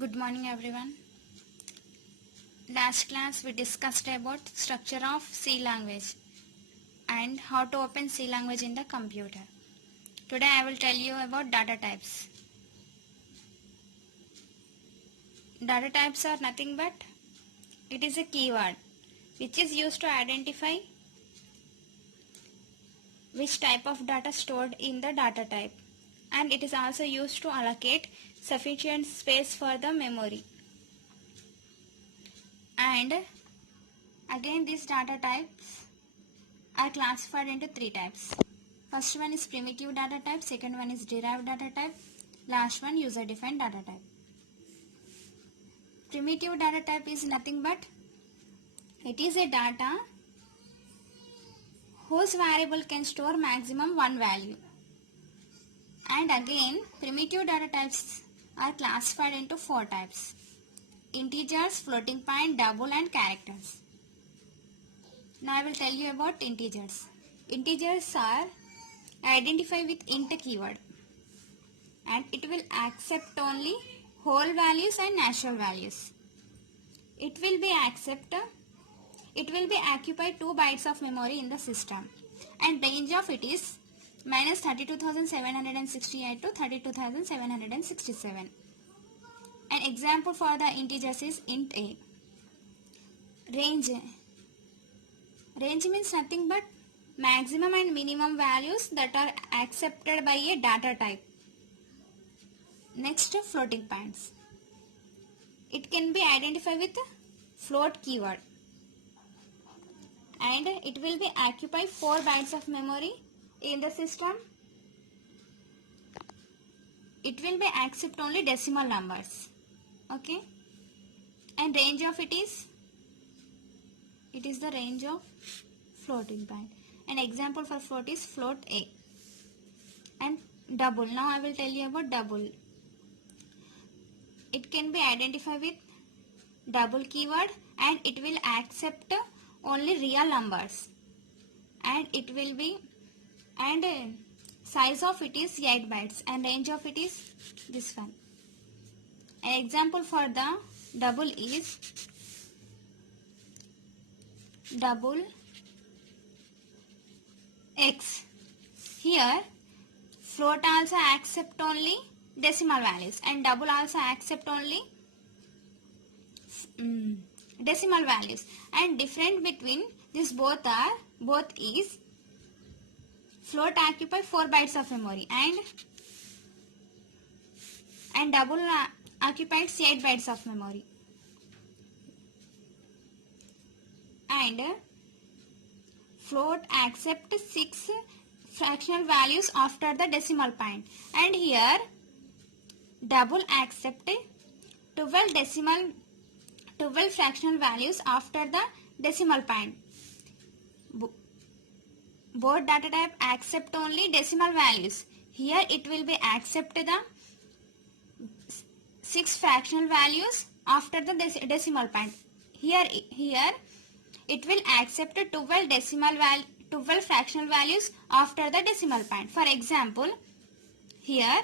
Good morning everyone. Last class we discussed about structure of C language and how to open C language in the computer. Today I will tell you about data types. Data types are nothing but it is a keyword which is used to identify which type of data stored in the data type, and it is also used to allocate sufficient space for the memory. And again these data types are classified into three types. First one is primitive data type, second one is derived data type, last one user defined data type. Primitive data type is nothing but it is a data whose variable can store maximum one value. And again primitive data types are classified into four types: integers, floating point, double and characters. Now I will tell you about integers. Integers are identified with int keyword and it will accept only whole values and natural values. It will be occupy 2 bytes of memory in the system, and range of it is minus 32,768 to 32,767. An example for the integers is int a. Range means nothing but maximum and minimum values that are accepted by a data type. Next, floating points. It can be identified with float keyword and it will be occupy 4 bytes of memory in the system. It will be accept only decimal numbers. Okay, and range of it is the range of floating point. An example for float is float a. And double, now I will tell you about double. It can be identified with double keyword and it will accept only real numbers, and it will be size of it is 8 bytes and range of it is this one. An example for the double is double x. Here float also accept only decimal values and double also accept only decimal values, and different between this both is float occupy 4 bytes of memory and double occupies 8 bytes of memory. And float accept 6 fractional values after the decimal point, and here double accept 12 fractional values after the decimal point. Both data type accept only decimal values. Here it will be accept the 6 fractional values after the decimal point. Here it will accept 12 fractional values after the decimal point. For example, here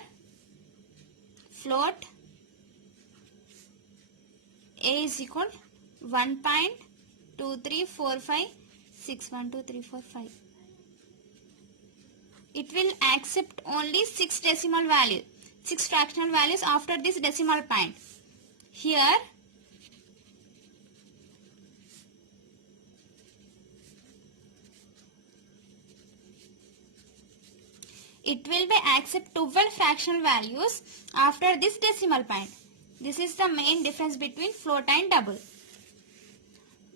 float a is equal 1.234561234. It will accept only 6 decimal values, 6 fractional values after this decimal point. Here it will be accept 12 fractional values after this decimal point. This is the main difference between float and double.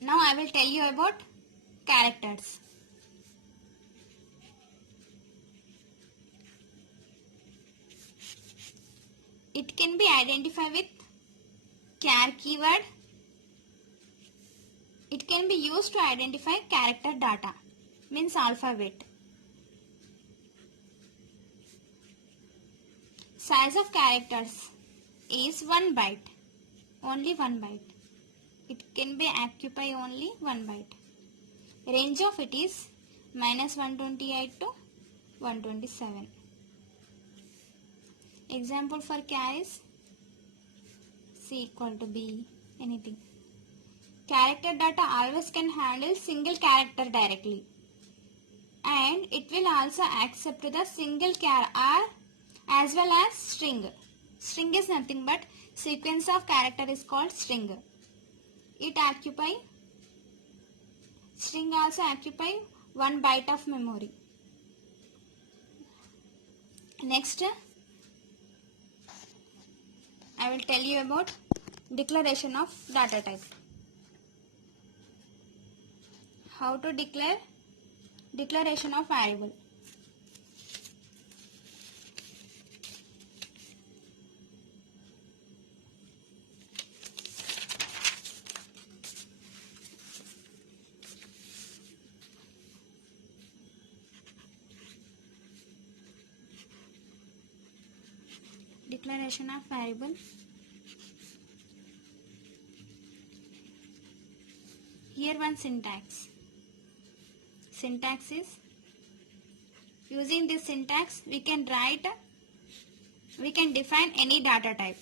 Now I will tell you about characters. It can be identified with char keyword. It can be used to identify character data, means alphabet. Size of characters is 1 byte, only 1 byte. It can be occupy only 1 byte. Range of it is minus 128 to 127. Example for char is C equal to B, anything. Character data always can handle single character directly, and it will also accept the single char as well as string. String is nothing but sequence of character is called string. String also occupy 1 byte of memory. Next, I will tell you about declaration of data type. How to declare declaration of variable. Declaration of variable. Here one syntax. Syntax is, using this syntax we can define any data type.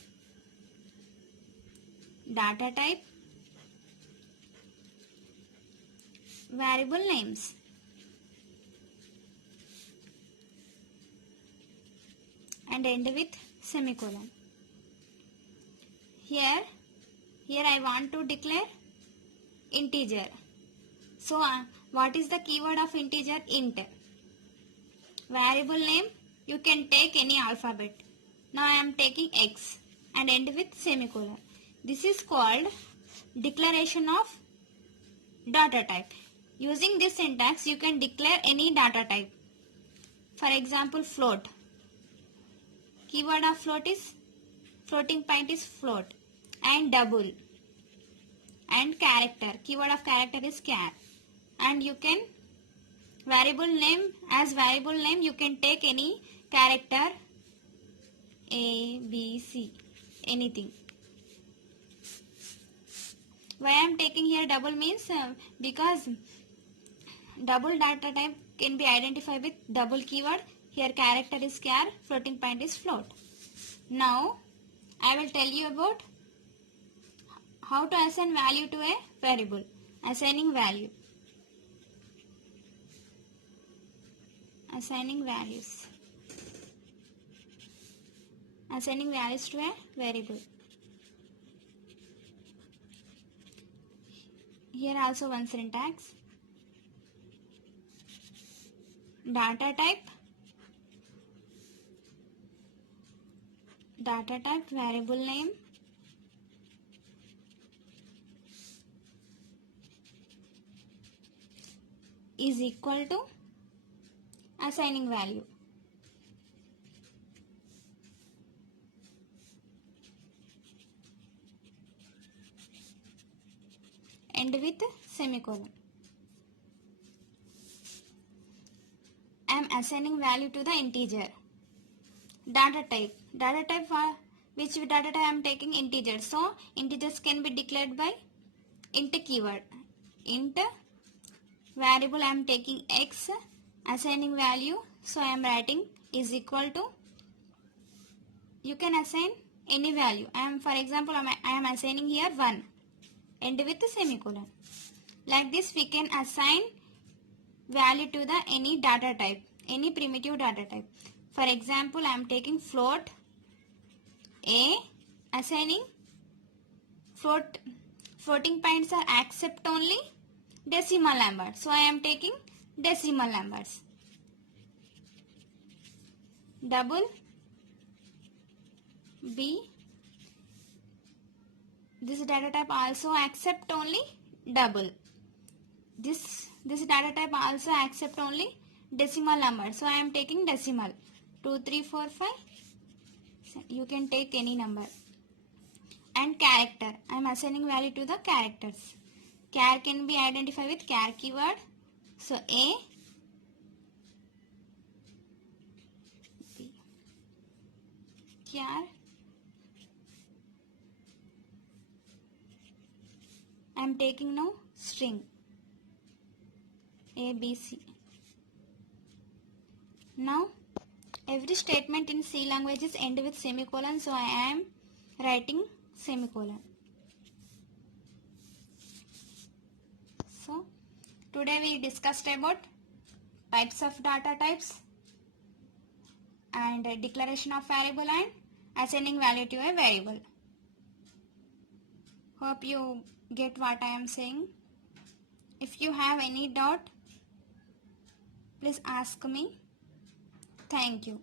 Data type, variable names. And end with semicolon. Here I want to declare integer. So what is the keyword of integer? Int. Variable name, you can take any alphabet. Now I am taking X and end with semicolon. This is called declaration of data type. Using this syntax you can declare any data type. For example, float. Keyword of floating point is float, and double, and character. Keyword of character is char. And you can variable name you can take any character A, B, C, anything. Why I am taking here double means because double data type can be identified with double keyword. Here character is char, floating point is float. Now I will tell you about how to assign value to a variable. Assigning value. Assigning values. Assigning values to a variable. Here also one syntax. Data type, variable name, is equal to assigning value. End with semicolon. I am assigning value to the integer. Data type, which data type I am taking? Integer. So integers can be declared by int keyword. Int variable I am taking X, assigning value, so I am writing is equal to, you can assign any value. For example I am assigning here 1, end with the semicolon. Like this we can assign value to the any data type, any primitive data type. For example I am taking float A, assigning floating points are accept only decimal number, so I am taking decimal numbers. Double B, this data type also accept only double. This data type also accept only decimal number, so I am taking decimal. 2, 3, 4, 5, you can take any number. And character, I am assigning value to the characters. Char can be identified with char keyword, so A, B, char. I am taking now string A, B, C. Now every statement in C language is end with semicolon, so I am writing semicolon. So today we discussed about types of data types and declaration of variable and assigning value to a variable. Hope you get what I am saying. If you have any doubt, please ask me. Thank you.